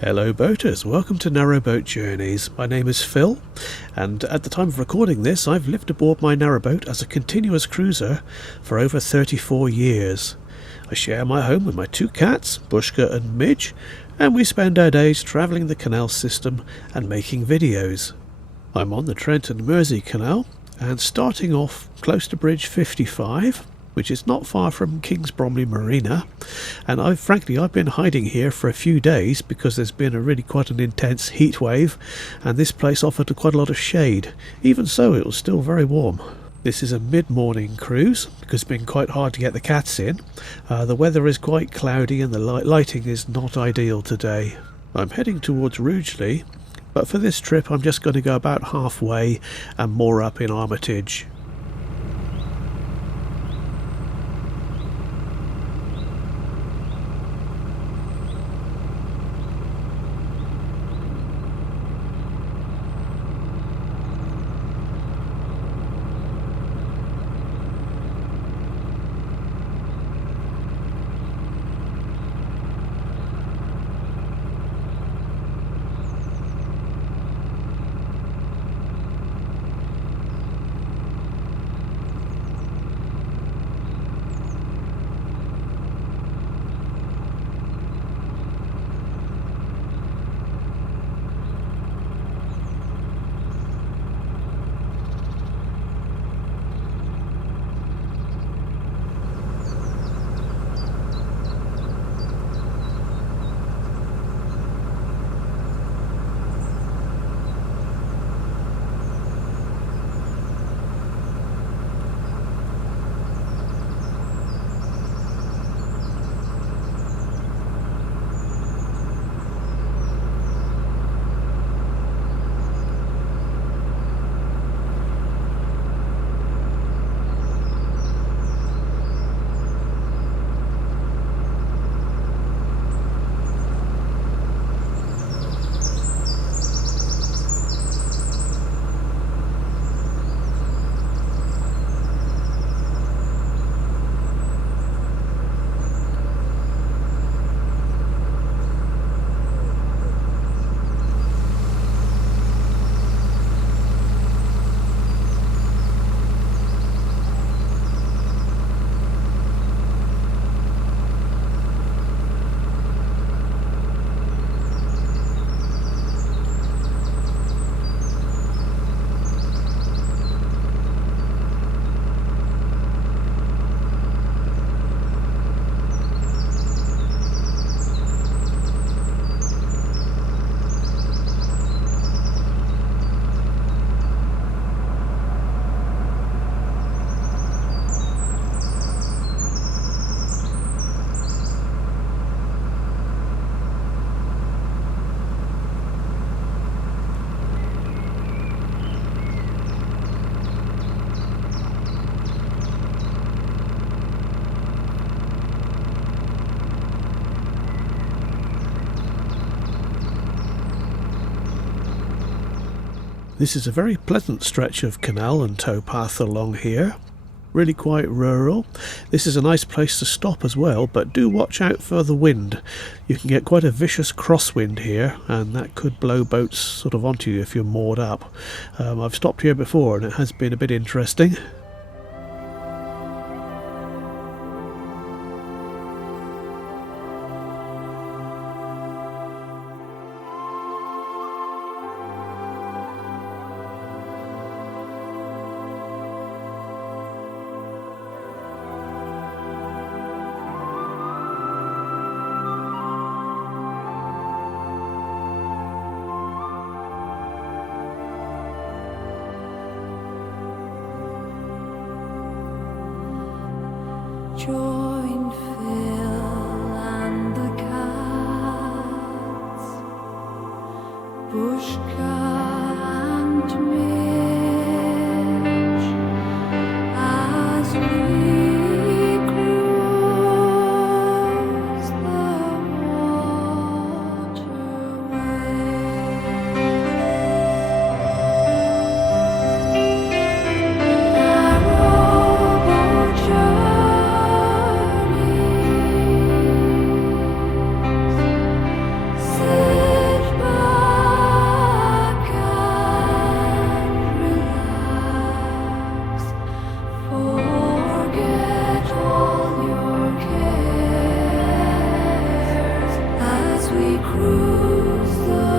Hello boaters, welcome to Narrowboat Journeys. My name is Phil, and at the time of recording this I've lived aboard my narrowboat as a continuous cruiser for over 34 years. I share my home with my two cats, Bushka and Midge, and we spend our days travelling the canal system and making videos. I'm on the Trent and Mersey Canal and starting off close to Bridge 55, which is not far from King's Bromley Marina, and I've been hiding here for a few days because there's been quite an intense heat wave, and this place offered quite a lot of shade. Even so, it was still very warm. This is a mid-morning cruise because it's been quite hard to get the cats in. The weather is quite cloudy and the lighting is not ideal today. I'm heading towards Rugeley, but for this trip I'm just going to go about halfway and moor up in Armitage. This is a very pleasant stretch of canal and towpath along here, really quite rural. This is a nice place to stop as well, but do watch out for the wind. You can get quite a vicious crosswind here, and that could blow boats sort of onto you if you're moored up. I've stopped here before and it has been a bit interesting. Join Phil and the cats, Bushka and Midge, as we cruise the waterways. Narrowboat journeys. cruise the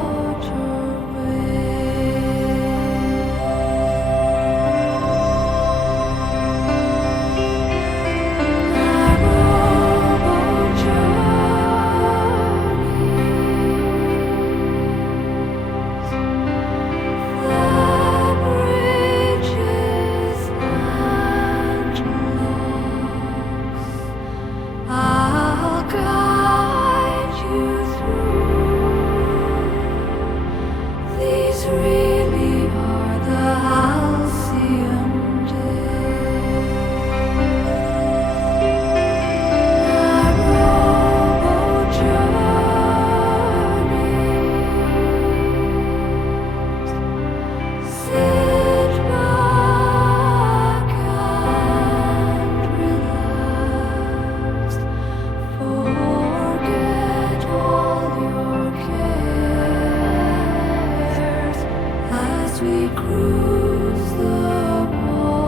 narrowboat journeys, the bridges and locks, I'll guide you through. These really are the halcyon days. Narrowboat journeys, sit back and relax, forget all your cares as we cruise the waterway.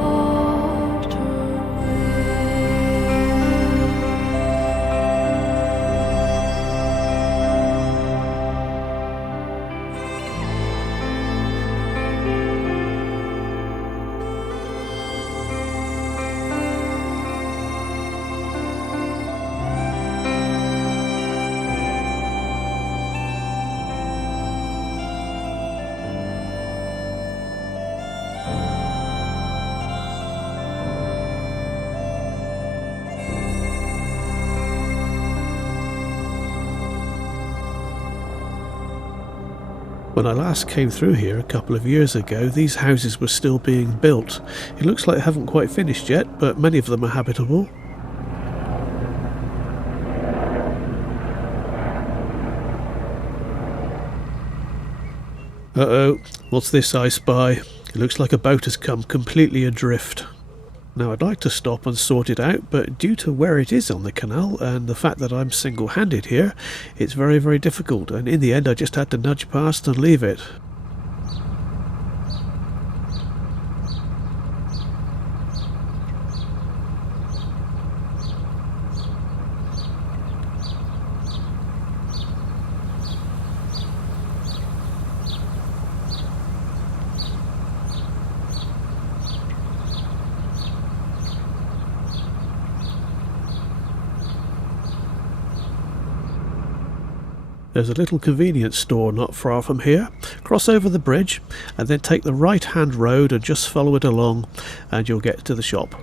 When I last came through here a couple of years ago, these houses were still being built. It looks like they haven't quite finished yet, but many of them are habitable. Uh-oh, what's this I spy? It looks like a boat has come completely adrift. Now I'd like to stop and sort it out, but due to where it is on the canal and the fact that I'm single-handed here, it's very, very difficult, and in the end I just had to nudge past and leave it. There's a little convenience store not far from here. Cross over the bridge and then take the right hand road and just follow it along and you'll get to the shop.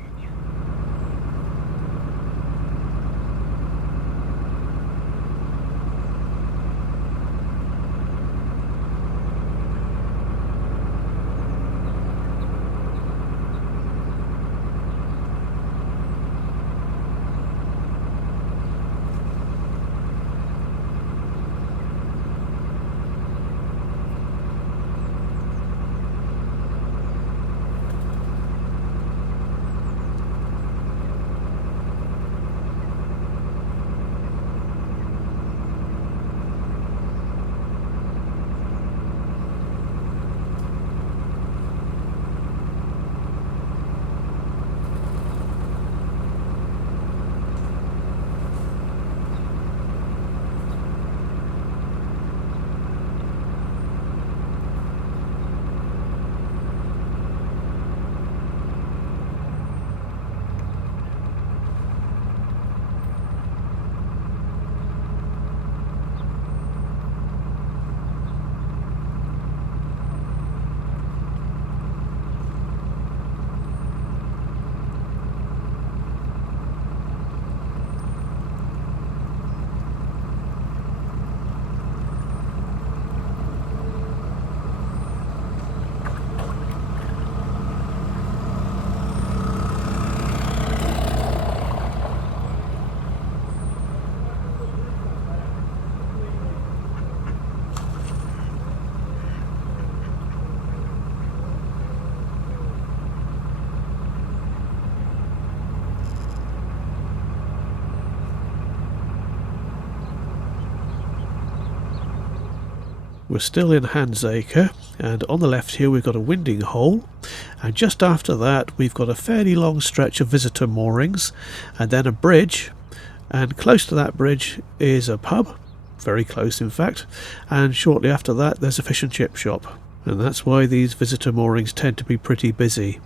We're still in Handsacre, and on the left here we've got a winding hole, and just after that we've got a fairly long stretch of visitor moorings, and then a bridge And close to that bridge is a pub, very close in fact, and shortly after that there's a fish and chip shop, and that's why these visitor moorings tend to be pretty busy.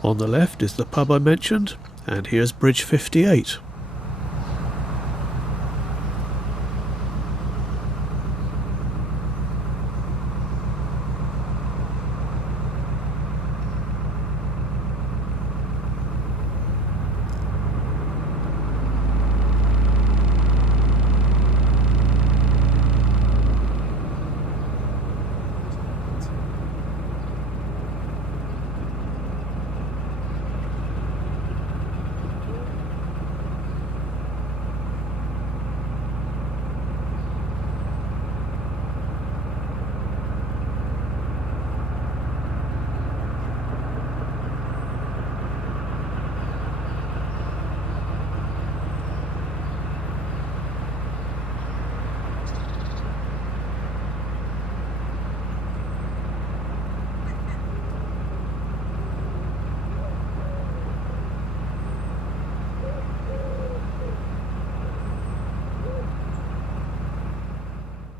On the left is the pub I mentioned, and here's Bridge 58.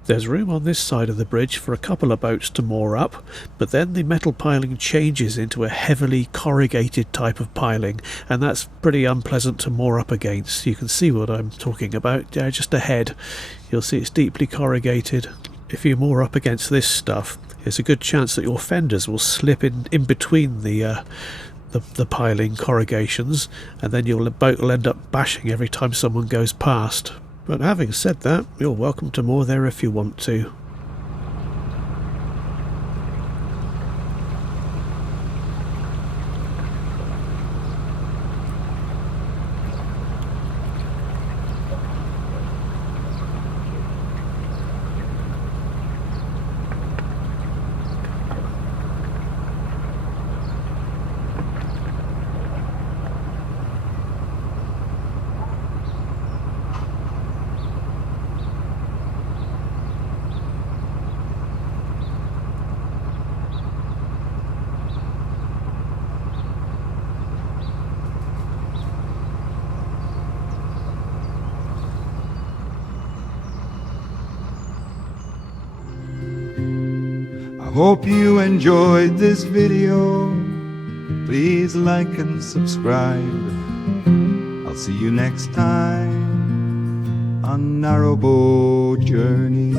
There's room on this side of the bridge for a couple of boats to moor up, but then the metal piling changes into a heavily corrugated type of piling, and that's pretty unpleasant to moor up against. You can see what I'm talking about just ahead. You'll see it's deeply corrugated. If you moor up against this stuff, there's a good chance that your fenders will slip in between the piling corrugations, and then your boat will end up bashing every time someone goes past. But having said that, you're welcome to moor there if you want to. I hope you enjoyed this video. Please like and subscribe. I'll see you next time on Narrowboat Journey.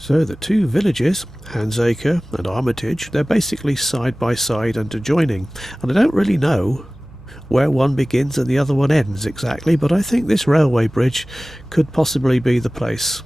So the two villages, Handsacre and Armitage, they're basically side by side and adjoining, and I don't really know where one begins and the other one ends exactly, but I think this railway bridge could possibly be the place.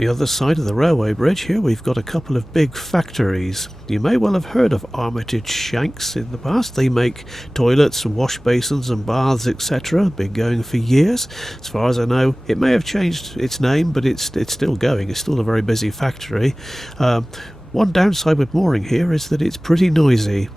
The other side of the railway bridge here we've got a couple of big factories. You may well have heard of Armitage Shanks in the past. They make toilets and wash basins and baths, etc. Been going for years. As far as I know, it may have changed its name, but it's still going. It's still a very busy factory. One downside with mooring here is that it's pretty noisy.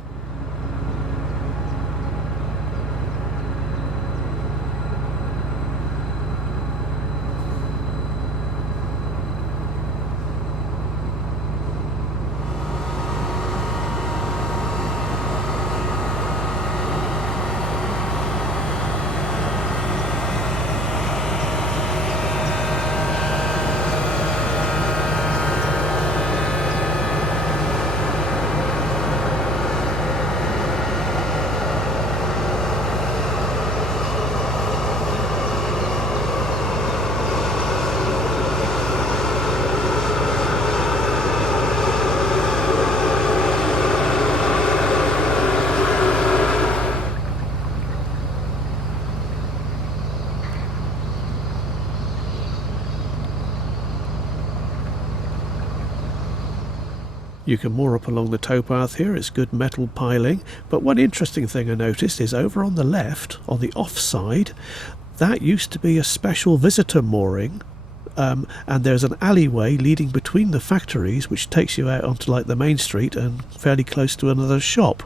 You can moor up along the towpath here. It's good metal piling. But one interesting thing I noticed is over on the left, on the off side, that used to be a special visitor mooring. And there's an alleyway leading between the factories which takes you out onto like the main street and fairly close to another shop.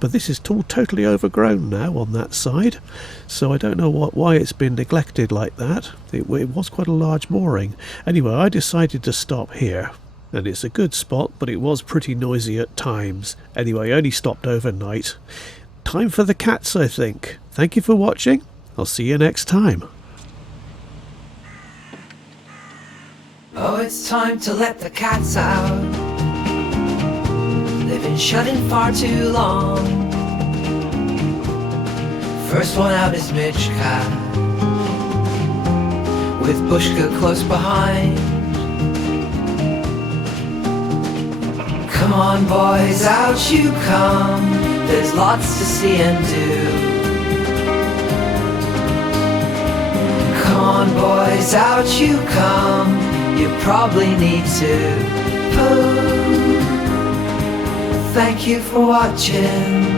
But this is all totally overgrown now on that side, so I don't know why it's been neglected like that. It was quite a large mooring. Anyway, I decided to stop here. And it's a good spot, but it was pretty noisy at times. Anyway, I only stopped overnight. Time for the cats, I think. Thank you for watching. I'll see you next time. Oh, it's time to let the cats out. They've been shut in far too long. First one out is Mitch Cat, with Bushka close behind. Come on boys, out you come. There's lots to see and do. Come on boys, out you come. You probably need to poo. Thank you for watching.